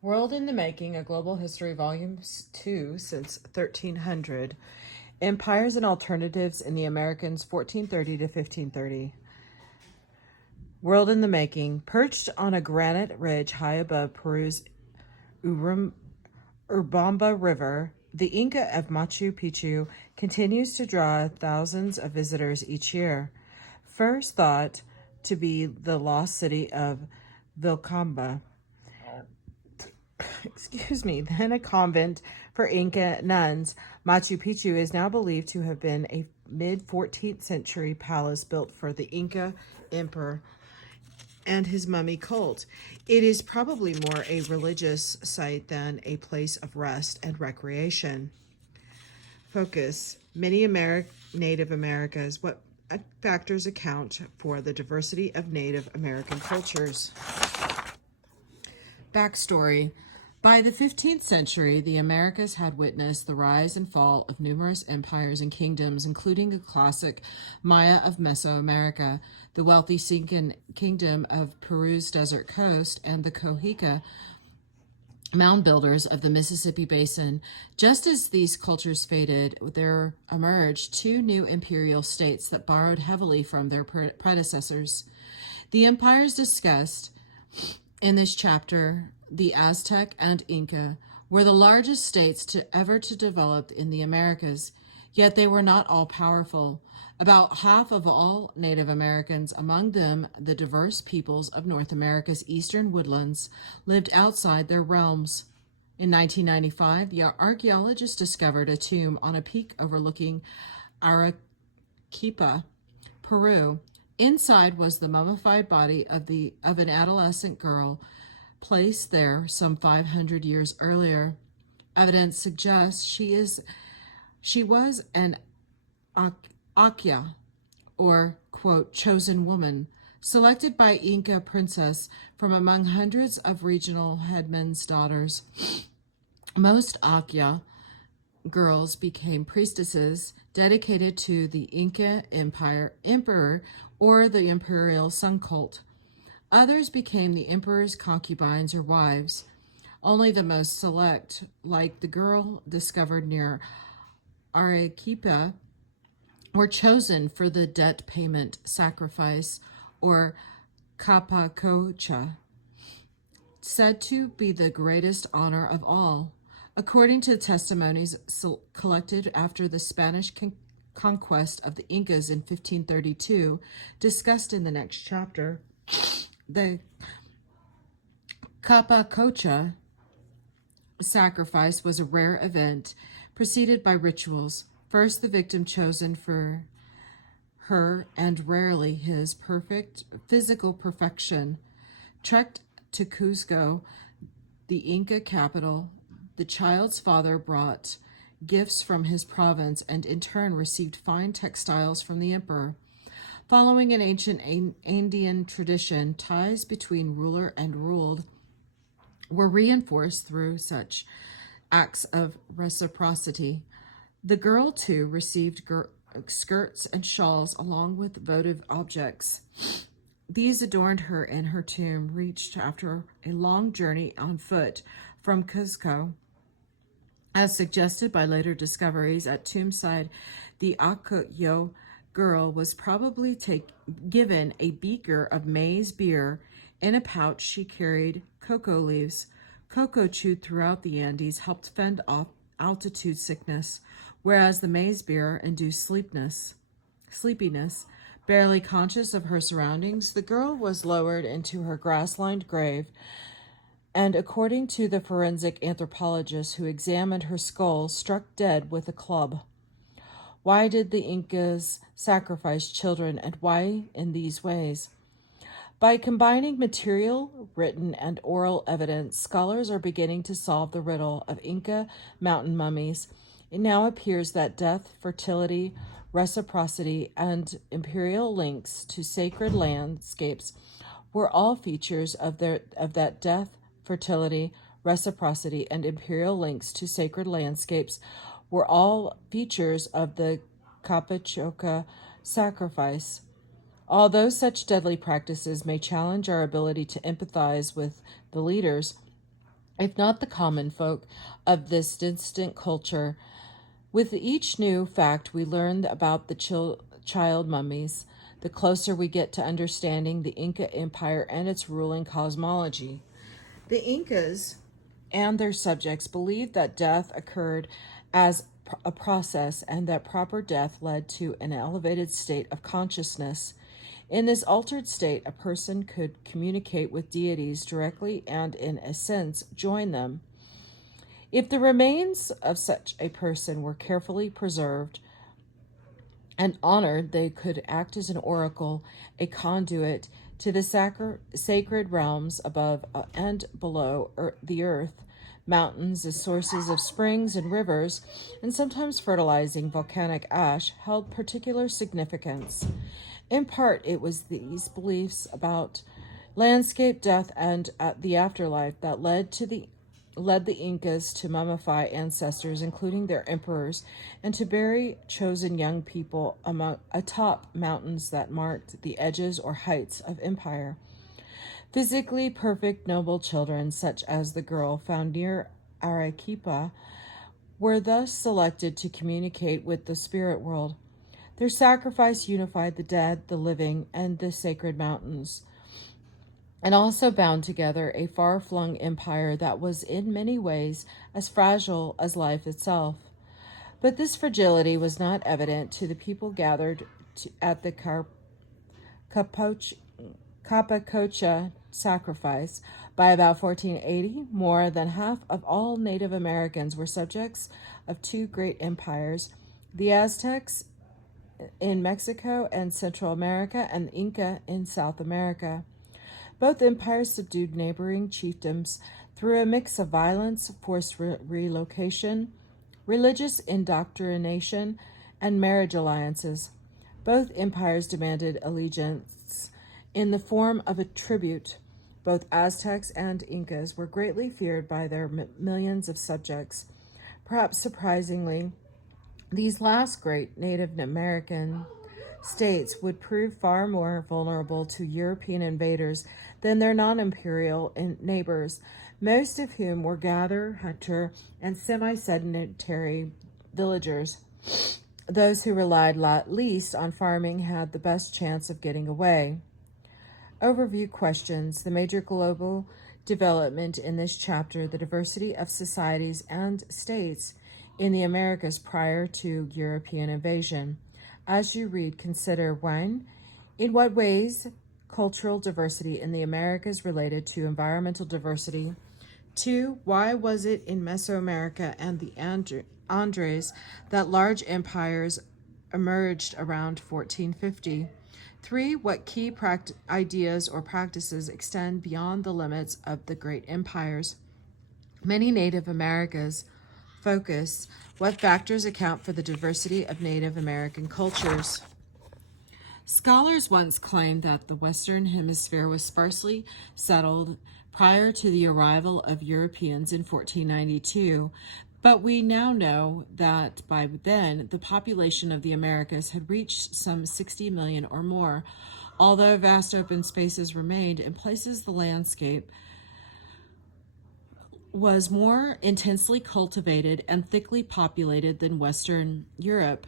World in the Making, A Global History, Volume 2, since 1300. Empires and Alternatives in the Americans, 1430 to 1530. World in the Making. Perched on a granite ridge high above Peru's Urubamba River, the Inca of Machu Picchu continues to draw thousands of visitors each year. First thought to be the lost city of Vilcabamba, then a convent for Inca nuns, Machu Picchu is now believed to have been a mid-14th century palace built for the Inca emperor and his mummy cult. It is probably more a religious site than a place of rest and recreation. Focus. Many Native Americas. What factors account for the diversity of Native American cultures? Backstory. By the 15th century, the Americas had witnessed the rise and fall of numerous empires and kingdoms, including the classic Maya of Mesoamerica, the wealthy Incan kingdom of Peru's desert coast, and the Cohica mound builders of the Mississippi Basin. Just as these cultures faded, there emerged two new imperial states that borrowed heavily from their predecessors. The empires discussed in this chapter, the Aztec and Inca, were the largest states ever to develop in the Americas, yet they were not all powerful. About half of all Native Americans, among them the diverse peoples of North America's eastern woodlands, lived outside their realms. In 1995, the archaeologists discovered a tomb on a peak overlooking Arequipa, Peru. Inside was the mummified body of an adolescent girl placed there some 500 years earlier. Evidence suggests she was an Akya, or, quote, chosen woman, selected by Inca princess from among hundreds of regional headmen's daughters. Most Akya girls became priestesses dedicated to the Inca emperor or the imperial sun cult. Others became the emperor's concubines or wives. Only the most select, like the girl discovered near Arequipa, were chosen for the debt payment sacrifice, or capacocha, said to be the greatest honor of all. According to testimonies collected after the Spanish conquest of the Incas in 1532, discussed in the next chapter, the capacocha sacrifice was a rare event, preceded by rituals. First, the victim chosen for her, and rarely his perfect physical perfection, trekked to Cuzco, the Inca capital. The child's father brought gifts from his province and in turn received fine textiles from the emperor. Following an ancient Andean tradition, ties between ruler and ruled were reinforced through such acts of reciprocity. The girl, too, received skirts and shawls along with votive objects. These adorned her in her tomb, reached after a long journey on foot from Cuzco. As suggested by later discoveries at tombside, the Acuyo girl was probably given a beaker of maize beer. In a pouch she carried cocoa leaves. Cocoa chewed throughout the Andes helped fend off altitude sickness, whereas the maize beer induced sleepiness. Barely conscious of her surroundings, the girl was lowered into her grass-lined grave, and according to the forensic anthropologist who examined her skull, struck dead with a club. Why did the Incas sacrifice children, and why in these ways? By combining material, written, and oral evidence, scholars are beginning to solve the riddle of Inca mountain mummies. It now appears that death, fertility, reciprocity, and imperial links to sacred landscapes were all features of that death, fertility, reciprocity, and imperial links to sacred landscapes were all features of the capacocha sacrifice. Although such deadly practices may challenge our ability to empathize with the leaders, if not the common folk, of this distant culture. With each new fact we learn about the child mummies, the closer we get to understanding the Inca Empire and its ruling cosmology. The Incas and their subjects believed that death occurred as a process and that proper death led to an elevated state of consciousness. In this altered state, a person could communicate with deities directly and, in a sense, join them. If the remains of such a person were carefully preserved and honored, they could act as an oracle, a conduit to the sacred realms above and below the earth, mountains as sources of springs and rivers, and sometimes fertilizing volcanic ash held particular significance. In part, it was these beliefs about landscape, death, and the afterlife that led the Incas to mummify ancestors, including their emperors, and to bury chosen young people atop mountains that marked the edges or heights of empire. Physically perfect, noble children, such as the girl found near Arequipa, were thus selected to communicate with the spirit world. Their sacrifice unified the dead, the living, and the sacred mountains, and also bound together a far-flung empire that was in many ways as fragile as life itself. But this fragility was not evident to the people gathered at the Capacocha sacrifice. By about 1480, more than half of all Native Americans were subjects of two great empires, the Aztecs in Mexico and Central America, and the Inca in South America. Both empires subdued neighboring chiefdoms through a mix of violence, forced relocation, religious indoctrination, and marriage alliances. Both empires demanded allegiance in the form of a tribute. Both Aztecs and Incas were greatly feared by their millions of subjects. Perhaps surprisingly, these last great Native American states would prove far more vulnerable to European invaders than their non-imperial neighbors, most of whom were gatherer, hunter, and semi-sedentary villagers. Those who relied least on farming had the best chance of getting away. Overview questions. The major global development in this chapter, the diversity of societies and states in the Americas prior to European invasion. As you read, consider 1. In what ways cultural diversity in the Americas related to environmental diversity? 2. Why was it in Mesoamerica and the Andes that large empires emerged around 1450? 3. What key ideas or practices extend beyond the limits of the great empires? Many Native Americas focus. What factors account for the diversity of Native American cultures? Scholars once claimed that the Western Hemisphere was sparsely settled prior to the arrival of Europeans in 1492, but we now know that by then the population of the Americas had reached some 60 million or more. Although vast open spaces remained, in places the landscape was more intensely cultivated and thickly populated than Western Europe.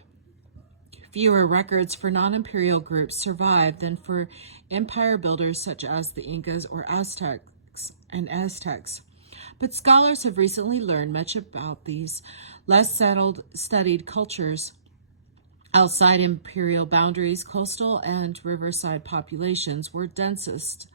Fewer records for non-imperial groups survive than for empire builders such as the Incas or Aztecs. But scholars have recently learned much about these less studied cultures. Outside imperial boundaries, coastal and riverside populations were densest.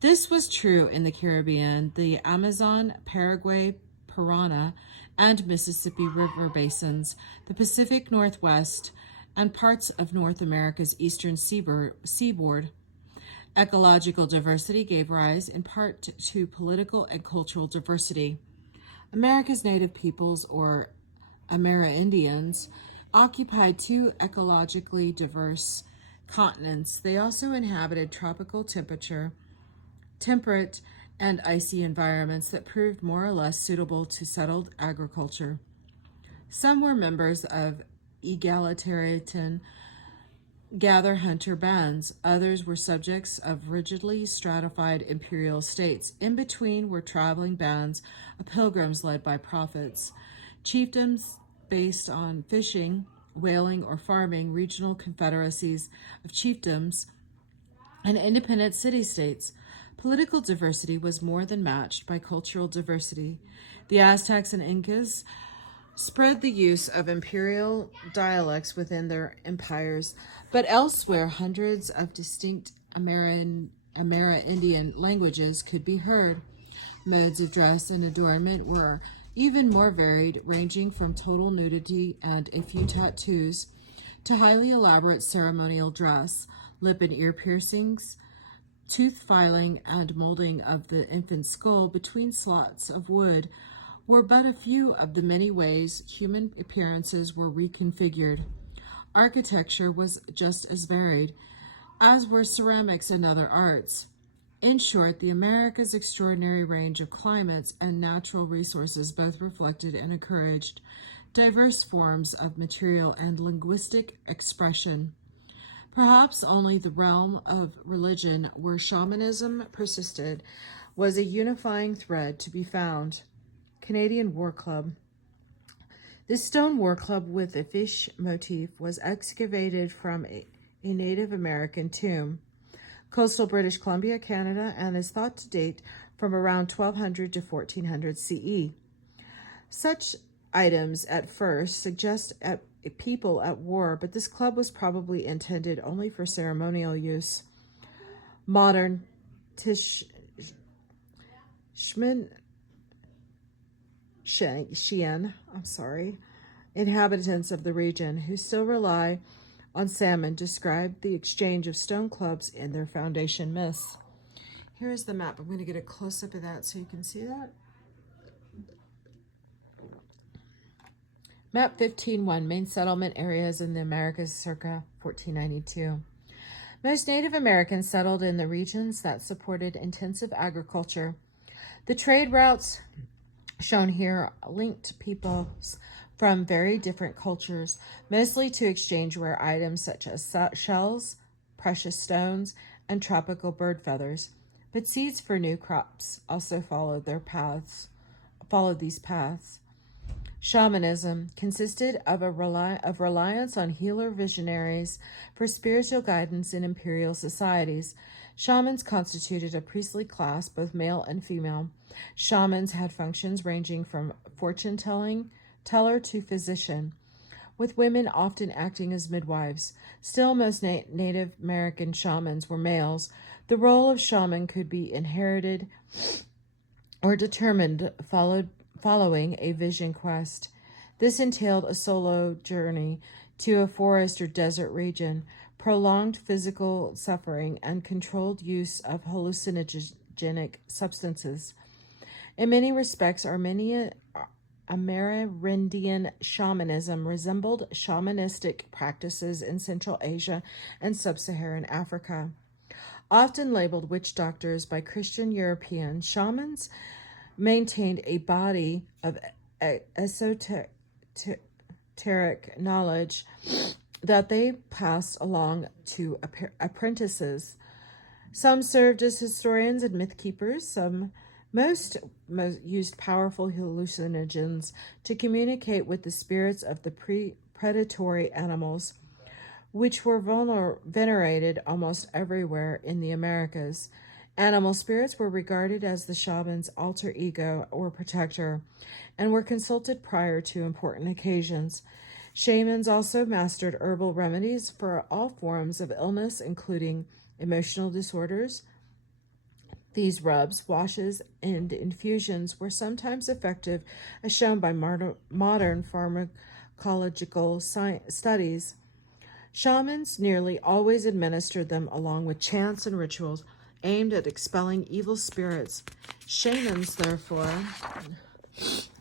This was true in the Caribbean, the Amazon, Paraguay, Parana, and Mississippi River basins, the Pacific Northwest, and parts of North America's eastern seaboard. Ecological diversity gave rise in part to political and cultural diversity. America's native peoples, or Amerindians, occupied two ecologically diverse continents. They also inhabited tropical temperate, and icy environments that proved more or less suitable to settled agriculture. Some were members of egalitarian gather hunter bands. Others were subjects of rigidly stratified imperial states. In between were traveling bands of pilgrims led by prophets. Chiefdoms based on fishing, whaling, or farming, regional confederacies of chiefdoms, and independent city-states. Political diversity was more than matched by cultural diversity. The Aztecs and Incas spread the use of imperial dialects within their empires, but elsewhere hundreds of distinct Amerindian languages could be heard. Modes of dress and adornment were even more varied, ranging from total nudity and a few tattoos to highly elaborate ceremonial dress, lip and ear piercings, tooth filing, and molding of the infant's skull between slots of wood were but a few of the many ways human appearances were reconfigured. Architecture was just as varied, as were ceramics and other arts. In short, the Americas' extraordinary range of climates and natural resources both reflected and encouraged diverse forms of material and linguistic expression. Perhaps only the realm of religion, where shamanism persisted, was a unifying thread to be found. Canadian War Club. This stone war club with a fish motif was excavated from a Native American tomb, coastal British Columbia, Canada, and is thought to date from around 1200 to 1400 CE. Such items at first suggest people at war, but this club was probably intended only for ceremonial use. Modern inhabitants of the region who still rely on salmon describe the exchange of stone clubs in their foundation myths. Here is the map. I'm going to get a close-up of that so you can see that. Map 15.1, main settlement areas in the Americas circa 1492. Most Native Americans settled in the regions that supported intensive agriculture. The trade routes shown here linked peoples from very different cultures, mostly to exchange rare items such as shells, precious stones, and tropical bird feathers. But seeds for new crops also followed these paths. Shamanism consisted of reliance on healer visionaries for spiritual guidance in imperial societies. Shamans constituted a priestly class, both male and female. Shamans had functions ranging from fortune teller to physician, with women often acting as midwives. Still, most Native American shamans were males. The role of shaman could be inherited or determined following a vision quest. This entailed a solo journey to a forest or desert region, prolonged physical suffering, and controlled use of hallucinogenic substances. In many respects, Amerindian shamanism resembled shamanistic practices in Central Asia and Sub-Saharan Africa. Often labeled witch doctors by Christian Europeans, shamans maintained a body of esoteric knowledge that they passed along to apprentices. Some served as historians and myth keepers. Most used powerful hallucinogens to communicate with the spirits of the predatory animals, which were venerated almost everywhere in the Americas. Animal spirits were regarded as the shaman's alter ego or protector and were consulted prior to important occasions. Shamans also mastered herbal remedies for all forms of illness, including emotional disorders. These rubs, washes, and infusions were sometimes effective, as shown by modern pharmacological studies. Shamans nearly always administered them along with chants and rituals aimed at expelling evil spirits. Shamans, therefore,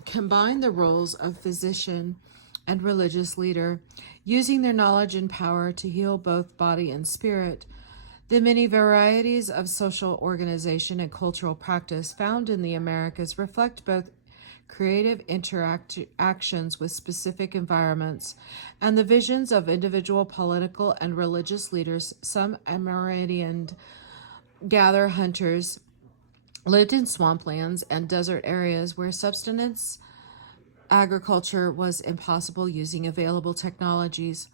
combined the roles of physician and religious leader, using their knowledge and power to heal both body and spirit. The many varieties of social organization and cultural practice found in the Americas reflect both creative interactions with specific environments, and the visions of individual political and religious leaders. Some Amerindian gather hunters lived in swamplands and desert areas where subsistence agriculture was impossible using available technologies.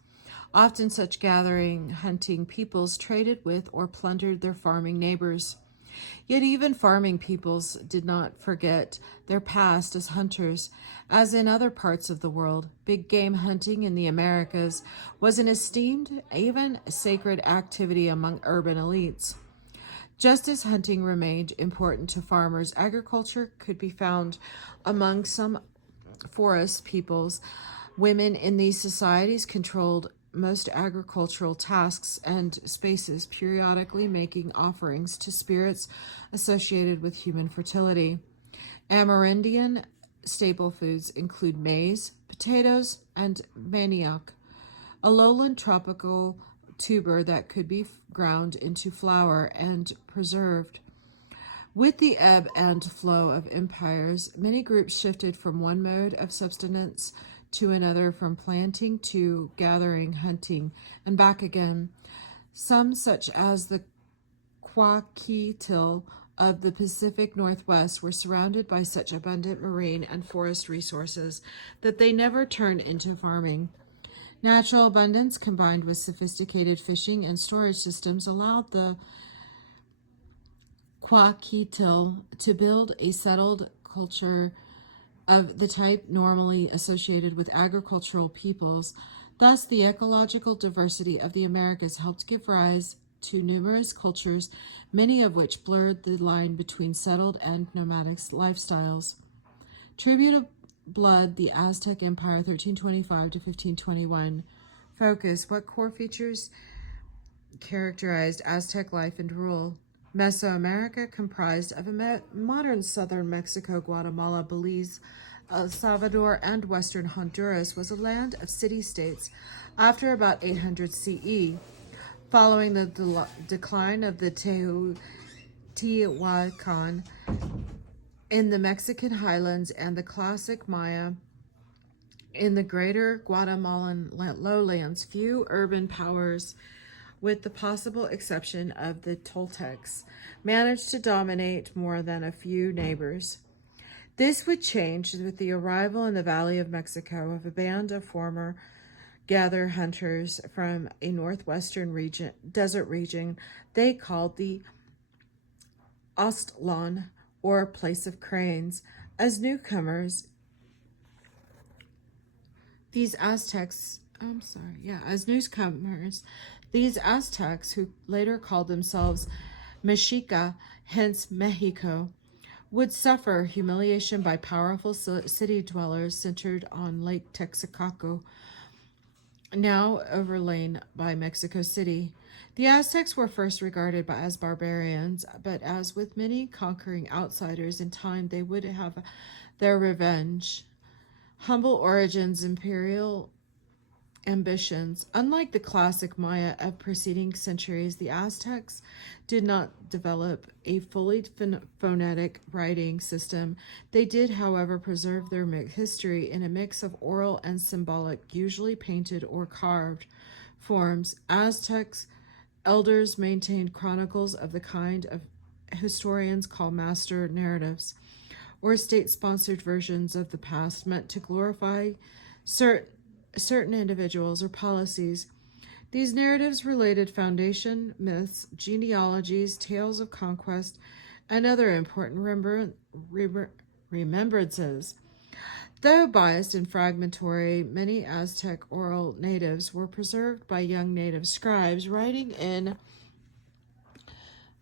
Often such gathering hunting peoples traded with or plundered their farming neighbors. Yet even farming peoples did not forget their past as hunters. As in other parts of the world, big game hunting in the Americas was an esteemed, even sacred activity among urban elites. Just as hunting remained important to farmers, agriculture could be found among some forest peoples. Women in these societies controlled most agricultural tasks and spaces, periodically making offerings to spirits associated with human fertility. Amerindian staple foods include maize, potatoes, and manioc, a lowland tropical tuber that could be ground into flour and preserved. With the ebb and flow of empires, many groups shifted from one mode of subsistence to another, from planting to gathering, hunting, and back again. Some, such as the Chpt of the Pacific Northwest, were surrounded by such abundant marine and forest resources that they never turned into farming. Natural abundance combined with sophisticated fishing and storage systems allowed the Chpt to build a settled culture of the type normally associated with agricultural peoples. Thus, the ecological diversity of the Americas helped give rise to numerous cultures, many of which blurred the line between settled and nomadic lifestyles. Tribute of Blood, the Aztec Empire, 1325 to 1521. Focus: what core features characterized Aztec life and rule? Mesoamerica, comprised of modern southern Mexico, Guatemala, Belize, El Salvador, and western Honduras, was a land of city-states after about 800 CE. Following the decline of the Teotihuacan in the Mexican highlands and the classic Maya in the greater Guatemalan lowlands, few urban powers, with the possible exception of the Toltecs, managed to dominate more than a few neighbors. This would change with the arrival in the Valley of Mexico of a band of former gather hunters from a northwestern desert region they called the Aztlan, or place of cranes. As newcomers, these Aztecs, these Aztecs, who later called themselves Mexica, hence Mexico, would suffer humiliation by powerful city dwellers centered on Lake Texcoco, now overlain by Mexico City. The Aztecs were first regarded as barbarians, but as with many conquering outsiders, in time they would have their revenge. Humble origins, imperial ambitions. Unlike the classic Maya of preceding centuries, the Aztecs did not develop a fully phonetic writing system. They did, however, preserve their history in a mix of oral and symbolic, usually painted or carved forms. Aztecs elders maintained chronicles of the kind of historians call master narratives, or state-sponsored versions of the past meant to glorify certain individuals or policies. These narratives related foundation myths, genealogies, tales of conquest, and other important remembrances. Though biased and fragmentary, many Aztec oral natives were preserved by young native scribes writing in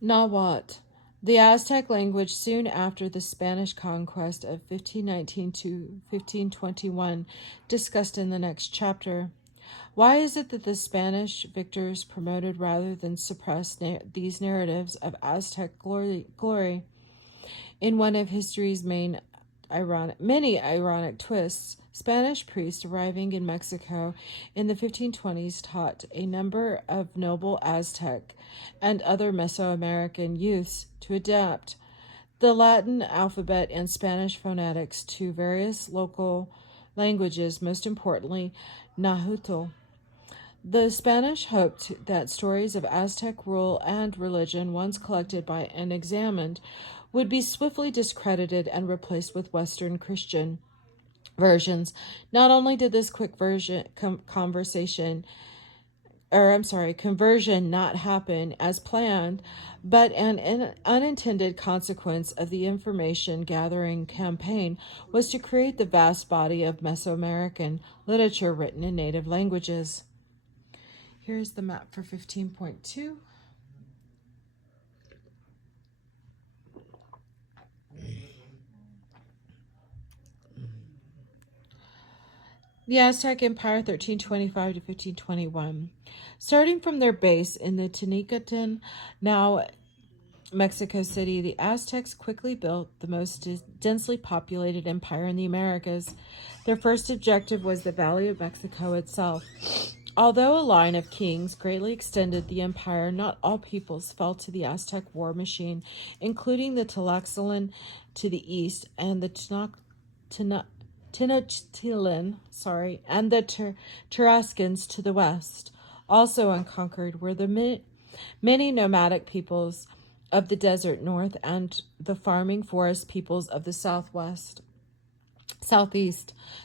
Nahuatl, the Aztec language, soon after the Spanish conquest of 1519 to 1521, discussed in the next chapter. Why is it that the Spanish victors promoted rather than suppressed these narratives of Aztec glory? In one of history's many ironic twists, Spanish priests arriving in Mexico in the 1520s taught a number of noble Aztec and other Mesoamerican youths to adapt the Latin alphabet and Spanish phonetics to various local languages, most importantly, Nahuatl. The Spanish hoped that stories of Aztec rule and religion, once collected by and examined, would be swiftly discredited and replaced with Western Christian versions. Not only did this quick conversion not happen as planned, but an unintended consequence of the information gathering campaign was to create the vast body of Mesoamerican literature written in native languages. Here's the map for 15.2. The Aztec Empire, 1325 to 1521. Starting from their base in the Tenochtitlan, now Mexico City, the Aztecs quickly built the most densely populated empire in the Americas. Their first objective was the Valley of Mexico itself. Although a line of kings greatly extended the empire, not all peoples fell to the Aztec war machine, including the Tlaxcalan to the east and the Tenochtitlan, and the Tarascans to the west. Also unconquered were the many nomadic peoples of the desert north and the farming forest peoples of the southeast.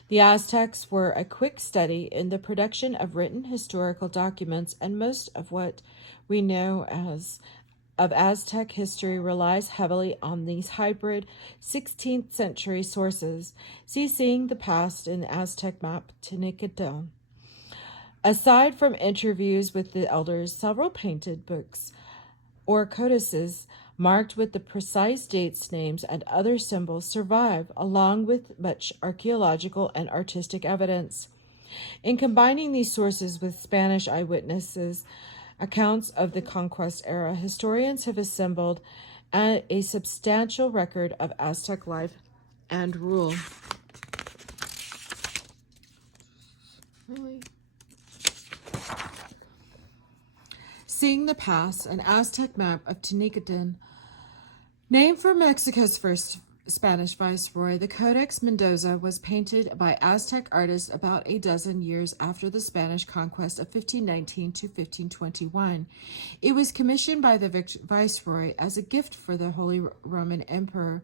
The Aztecs were a quick study in the production of written historical documents, and most of what we know of Aztec history relies heavily on these hybrid 16th century sources. See Seeing the Past in the Aztec Map, Tenochtitlan. Aside from interviews with the elders, several painted books or codices marked with the precise dates, names, and other symbols survive, along with much archaeological and artistic evidence. In combining these sources with Spanish eyewitnesses' accounts of the conquest era, historians have assembled a substantial record of Aztec life and rule. Really? Seeing the Past, an Aztec map of Tenochtitlan. Named for Mexico's first Spanish viceroy, the Codex Mendoza was painted by Aztec artists about a dozen years after the Spanish conquest of 1519 to 1521. It was commissioned by the viceroy as a gift for the Holy Roman Emperor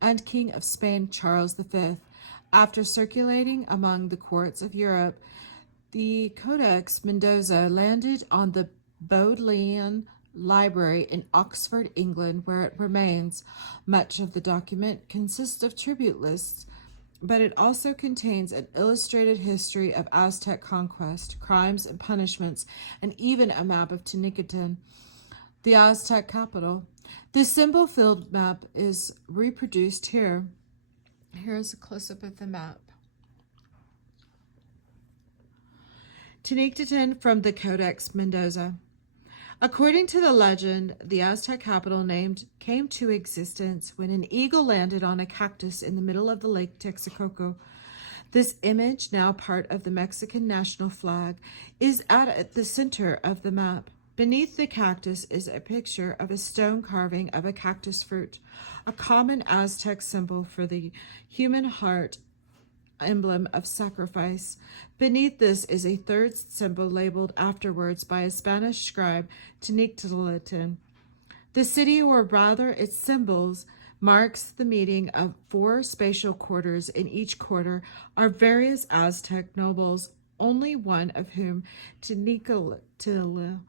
and King of Spain Charles V. After circulating among the courts of Europe, the Codex Mendoza landed on the Bodleian Library in Oxford, England, where it remains. Much of the document consists of tribute lists, but it also contains an illustrated history of Aztec conquest, crimes and punishments, and even a map of Tenochtitlan, the Aztec capital. The symbol-filled map is reproduced here. Here's a close-up of the map. Tenochtitlan from the Codex Mendoza. According to the legend, the Aztec capital came to existence when an eagle landed on a cactus in the middle of the Lake Texcoco. This image, now part of the Mexican national flag, is at the center of the map. Beneath the cactus is a picture of a stone carving of a cactus fruit, a common Aztec symbol for the human heart, emblem of sacrifice. Beneath this is a third symbol labeled afterwards by a Spanish scribe, Tenochtitlan. The city, or rather its symbols, marks the meeting of four spatial quarters. In each quarter are various Aztec nobles, only one of whom, Tenochtitlan,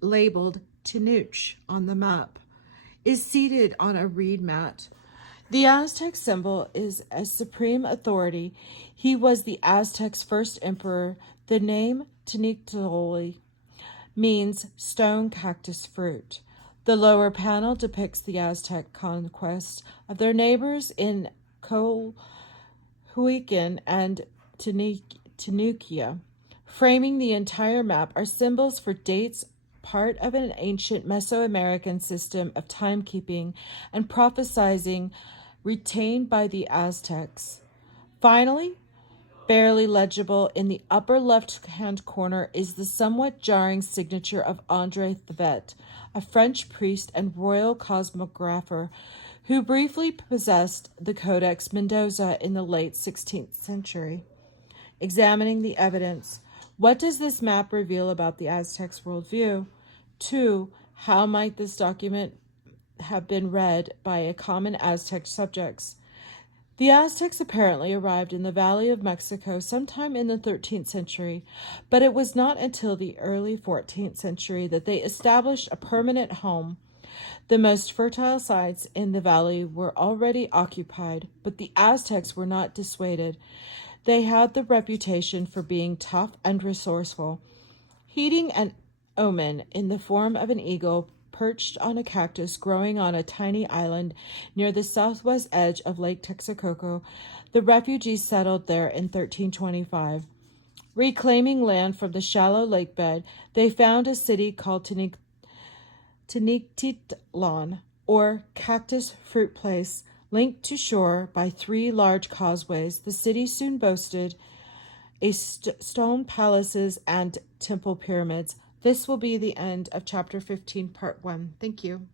labeled Tenoch on the map, is seated on a reed mat. The Aztec symbol is a supreme authority. He was the Aztecs' first emperor. The name Tenochtitlan means stone cactus fruit. The lower panel depicts the Aztec conquest of their neighbors in Colhuacan and Tenuquia. Framing the entire map are symbols for dates, part of an ancient Mesoamerican system of timekeeping and prophesying retained by the Aztecs. Finally, barely legible in the upper left-hand corner is the somewhat jarring signature of André Thevet, a French priest and royal cosmographer who briefly possessed the Codex Mendoza in the late 16th century. Examining the evidence, what does this map reveal about the Aztecs' worldview? 2. How might this document have been read by a common Aztec subjects? The Aztecs apparently arrived in the Valley of Mexico sometime in the 13th century, but it was not until the early 14th century that they established a permanent home. The most fertile sites in the valley were already occupied, but the Aztecs were not dissuaded. They had the reputation for being tough and resourceful. Heeding an omen in the form of an eagle perched on a cactus growing on a tiny island near the southwest edge of Lake Texcoco, the refugees settled there in 1325. Reclaiming land from the shallow lake bed, they found a city called Tenochtitlan, or Cactus Fruit Place, linked to shore by 3 large causeways. The city soon boasted stone palaces and temple pyramids. This will be the end of chapter 15, part 1. Thank you.